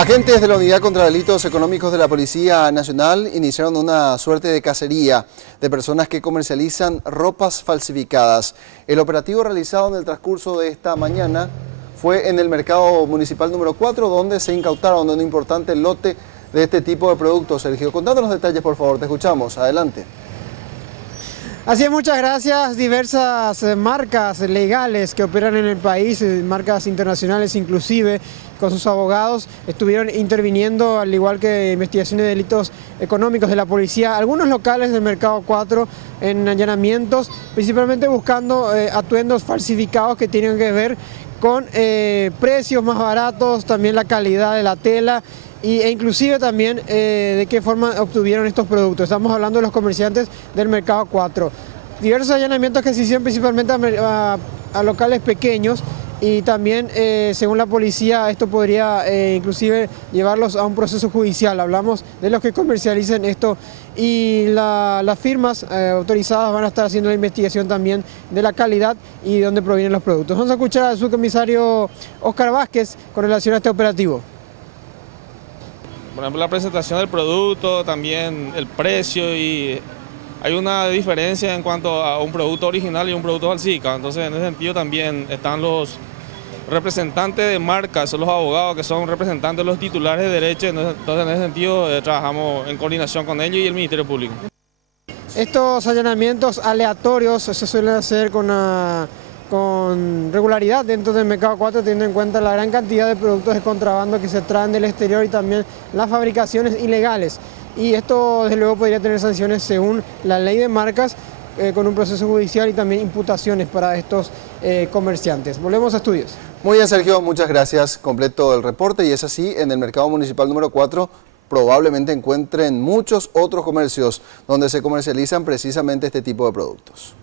Agentes de la Unidad contra Delitos Económicos de la Policía Nacional iniciaron una suerte de cacería de personas que comercializan ropas falsificadas. El operativo realizado en el transcurso de esta mañana fue en el mercado municipal número 4, donde se incautaron un importante lote de este tipo de productos. Sergio, contando los detalles, por favor, te escuchamos. Adelante. Así es, muchas gracias. Diversas marcas legales que operan en el país, marcas internacionales inclusive, con sus abogados, estuvieron interviniendo, al igual que investigaciones de delitos económicos de la policía, algunos locales del Mercado 4 en allanamientos, principalmente buscando atuendos falsificados que tienen que ver con precios más baratos, también la calidad de la tela, e inclusive también de qué forma obtuvieron estos productos. Estamos hablando de los comerciantes del Mercado 4. Diversos allanamientos que se hicieron principalmente a locales pequeños y también, según la policía, esto podría inclusive llevarlos a un proceso judicial. Hablamos de los que comercialicen esto y las firmas autorizadas van a estar haciendo la investigación también de la calidad y de dónde provienen los productos. Vamos a escuchar al subcomisario Oscar Vázquez con relación a este operativo. Por ejemplo, la presentación del producto, también el precio, y hay una diferencia en cuanto a un producto original y un producto falsificado. Entonces, en ese sentido también están los representantes de marcas, son los abogados que son representantes de los titulares de derechos. Entonces, en ese sentido trabajamos en coordinación con ellos y el Ministerio Público. Estos allanamientos aleatorios se suelen hacer con regularidad dentro del Mercado 4, teniendo en cuenta la gran cantidad de productos de contrabando que se traen del exterior y también las fabricaciones ilegales. Y esto desde luego podría tener sanciones según la ley de marcas, con un proceso judicial y también imputaciones para estos comerciantes. Volvemos a estudios. Muy bien, Sergio, muchas gracias. Completo el reporte, y es así, en el mercado municipal número 4 probablemente encuentren muchos otros comercios donde se comercializan precisamente este tipo de productos.